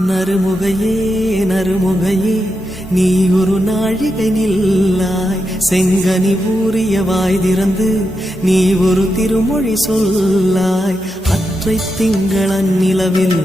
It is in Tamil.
நறுமுகையே நறுமுகையே நீ ஒரு நாழிகை நில்லாய் செங்கனி ஊறிய வாய் திறந்து நீ ஒரு திருமொழி சொல்லாய் அற்றை திங்களன் நிலவில்